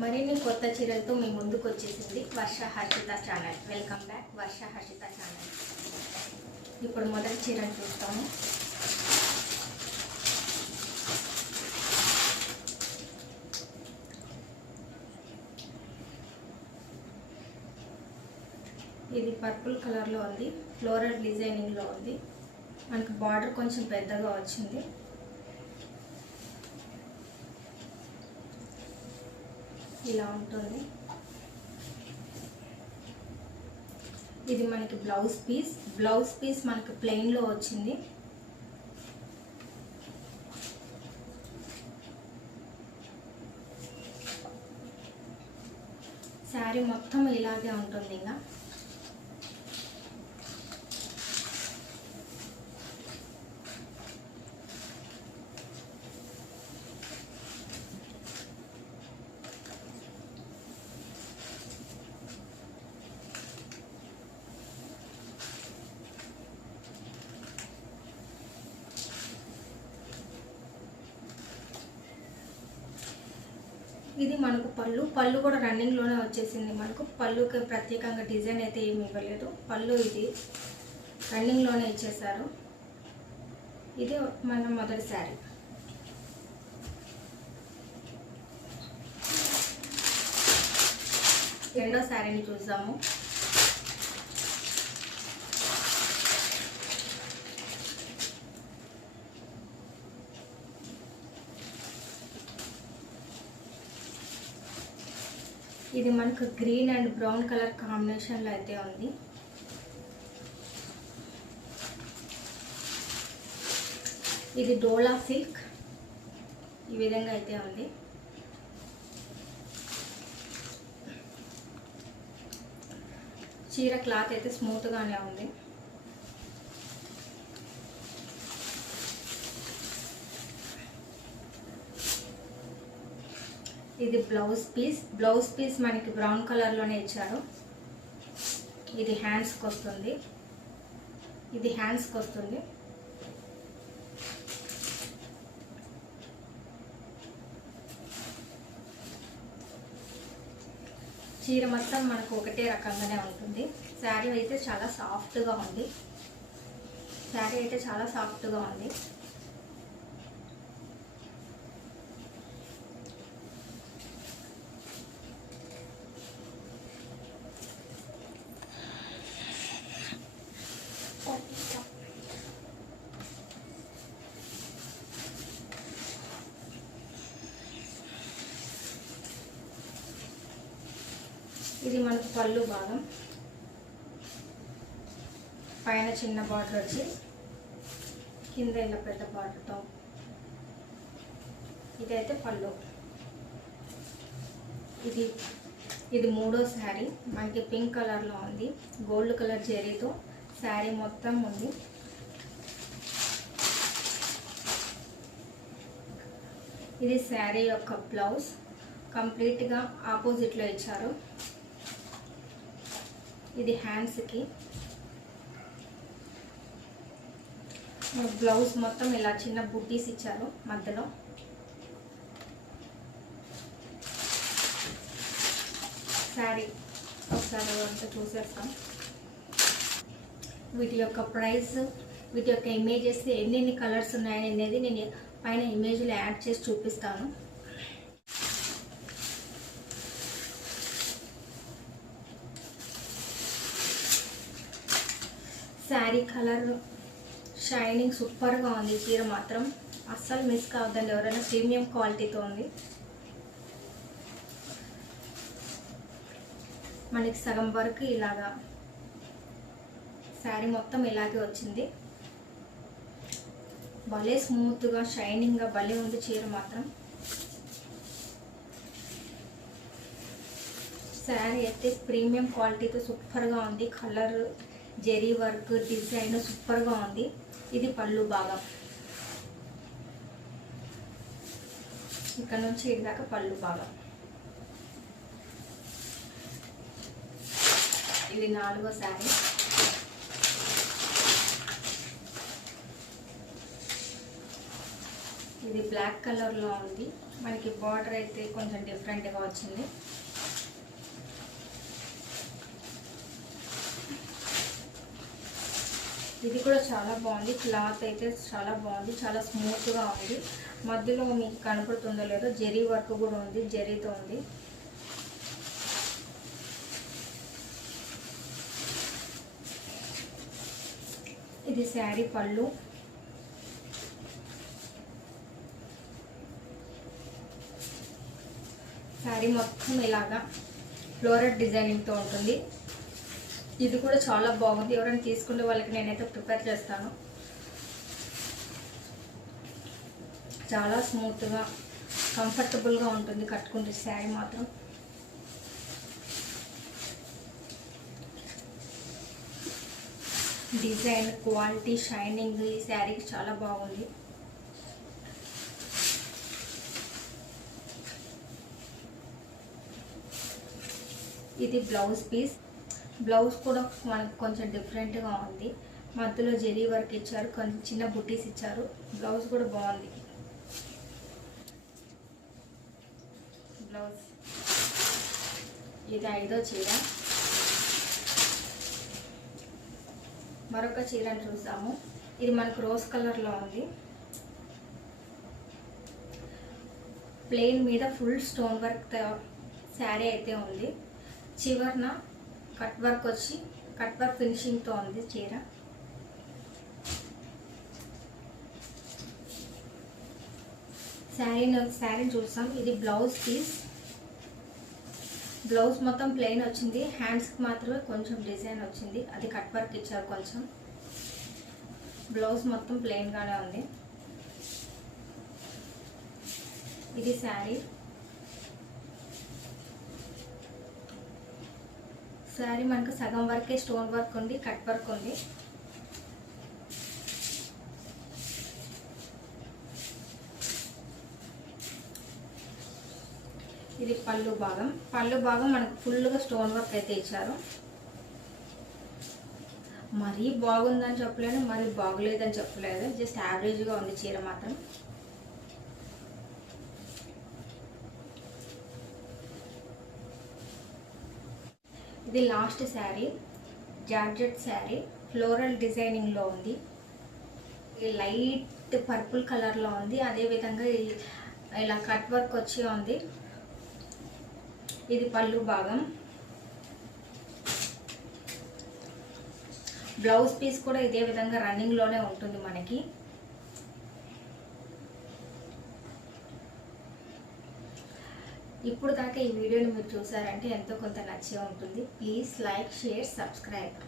మరిన్ని కొత్త చీరలతో మీ ముందుకు వచ్చేసింది వర్ష హర్షిత ఛానల్. వెల్కమ్ బ్యాక్ వర్ష హర్షిత ఛానల్. ఇప్పుడు మొదటి చీరను చూస్తాము. ఇది పర్పుల్ కలర్లో ఉంది, ఫ్లోరల్ డిజైనింగ్లో ఉంది. మనకు బార్డర్ కొంచెం పెద్దగా వచ్చింది. ఇలా ఉంటుంది. ఇది మనకి బ్లౌజ్ పీస్ మనకి ప్లెయిన్లో వచ్చింది. శారీ మొత్తం ఇలాగే ఉంటుంది. ఇంకా ఇది మనకు పళ్ళు కూడా రన్నింగ్లోనే వచ్చేసింది. మనకు పళ్ళుకి ప్రత్యేకంగా డిజైన్ అయితే ఏమి ఇవ్వలేదు. పళ్ళు ఇది రన్నింగ్లోనే ఇచ్చేసారు. ఇది మన మొదటి శారీ. రెండో శారీని చూద్దాము. ఇది మనకు గ్రీన్ అండ్ బ్రౌన్ కలర్ కాంబినేషన్లో అయితే ఉంది. ఇది డోలా సిల్క్ ఈ విధంగా అయితే ఉంది. చీర క్లాత్ అయితే స్మూత్గానే ఉంది. ఇది బ్లౌజ్ పీస్ మనకి బ్రౌన్ కలర్లోనే ఇచ్చారు. ఇది హ్యాండ్స్కి వస్తుంది. చీర మొత్తం మనకు ఒకటే రకంగానే ఉంటుంది. శారీ అయితే చాలా సాఫ్ట్గా ఉంది. ఇది మనకు పళ్ళు భాగం. పైన చిన్న బార్డర్ వచ్చి కింద ఇలా పెద్ద బార్డర్తో. ఇదైతే పళ్ళు. ఇది మూడో శారీ. మనకి పింక్ కలర్లో ఉంది. గోల్డ్ కలర్ జరీతో శారీ మొత్తం ఉంది. ఇది శారీ యొక్క బ్లౌజ్. కంప్లీట్గా ఆపోజిట్లో ఇచ్చారు. ఇది హ్యాండ్స్కి. బ్లౌజ్ మొత్తం ఇలా చిన్న బుట్టీస్ ఇచ్చారు మధ్యలో. శారీ ఒకసారి అంతా చూసేస్తాం. వీటి యొక్క ప్రైస్, వీటి యొక్క ఇమేజెస్, ఎన్ని కలర్స్ ఉన్నాయనేది నేను పైన ఇమేజ్లో యాడ్ చేసి చూపిస్తాను. శారీ కలర్ షైనింగ్ సూపర్గా ఉంది. చీర మాత్రం అస్సలు మిస్ కావద్దండి. ఎవరైనా ప్రీమియం క్వాలిటీతో ఉంది. మనకి సగం వరకు ఇలాగా శారీ మొత్తం ఇలాగే వచ్చింది. భలే స్మూత్గా షైనింగ్గా భలే ఉంది చీర మాత్రం. శారీ అయితే ప్రీమియం క్వాలిటీతో సూపర్గా ఉంది. కలర్, జెరీ వర్క్, డిజైన్ సూపర్గా ఉంది. ఇది పళ్ళు భాగం. ఇక్కడ నుంచి ఇది దాకా పళ్ళు భాగం. ఇది నాలుగో శారీ. ఇది బ్లాక్ కలర్లో ఉంది. మనకి బార్డర్ అయితే కొంచెం డిఫరెంట్గా వచ్చింది. ఇది కూడా చాలా బాగుంది. క్లాత్ అయితే చాలా బాగుంది, చాలా స్మూత్గా ఉంది. మధ్యలో మీకు కనపడుతుందో లేదో జరీ వర్క్ కూడా ఉంది, జరీతో ఉంది. ఇది శారీ పళ్ళు. శారీ మొత్తం ఇలాగా ఫ్లోరల్ డిజైనింగ్తో ఉంటుంది. ఇది కూడా చాలా బాగుంది. ఎవరైనా తీసుకునే వాళ్ళకి నేనైతే ప్రిపేర్ చేస్తాను. చాలా స్మూత్గా కంఫర్టబుల్గా ఉంటుంది కట్టుకుంటే శారీ మాత్రం. డిజైన్, క్వాలిటీ, షైనింగ్ ఈ శారీకి చాలా బాగుంది. ఇది బ్లౌజ్ పీస్. బ్లౌజ్ కూడా మనకు కొంచెం డిఫరెంట్గా ఉంది. మధ్యలో జరీ వర్క్ ఇచ్చారు, కొంచెం చిన్న బుటీస్ ఇచ్చారు. బ్లౌజ్ కూడా బాగుంది. బ్లౌజ్ ఇది 5వ చీర. మరొక చీరను చూసాము. ఇది మనకు రోజ్ కలర్లో ఉంది. ప్లెయిన్ మీద ఫుల్ స్టోన్ వర్క్ శారీ అయితే ఉంది. చివరన కట్ వర్క్ వచ్చి కట్ వర్క్ ఫినిషింగ్తో ఉంది చీర. శారీని చూసాం. ఇది బ్లౌజ్ పీస్. బ్లౌజ్ మొత్తం ప్లెయిన్ వచ్చింది. హ్యాండ్స్కి మాత్రమే కొంచెం డిజైన్ వచ్చింది, అది కట్ వర్క్ ఇచ్చారు కొంచెం. బ్లౌజ్ మొత్తం ప్లెయిన్గానే ఉంది. ఇది శారీ. శారీ మనకు సగం వరకే స్టోన్ వర్క్ ఉంది, కట్ వర్క్ ఉంది. ఇది పళ్ళు భాగం. పళ్ళు భాగం మనకు ఫుల్గా స్టోన్ వర్క్ అయితే ఇచ్చారు. మరీ బాగుందని చెప్పలేదు, మరీ బాగులేదని చెప్పలేదు, జస్ట్ యావరేజ్గా ఉంది చీర మాత్రం. ఇది last sari, georgette sari. Floral డిజైనింగ్లో ఉంది. ఇది లైట్ పర్పుల్ కలర్లో ఉంది. అదేవిధంగా ఇలా కట్ వర్క్ వచ్చి ఉంది. ఇది పళ్ళు భాగం. బ్లౌజ్ పీస్ కూడా ఇదే విధంగా రన్నింగ్లోనే ఉంటుంది మనకి. ఇప్పుడు దాకా ఈ వీడియోని మీరు చూసారంటే ఎంతో కొంత నచ్చే ఉంటుంది. Please like, share, subscribe.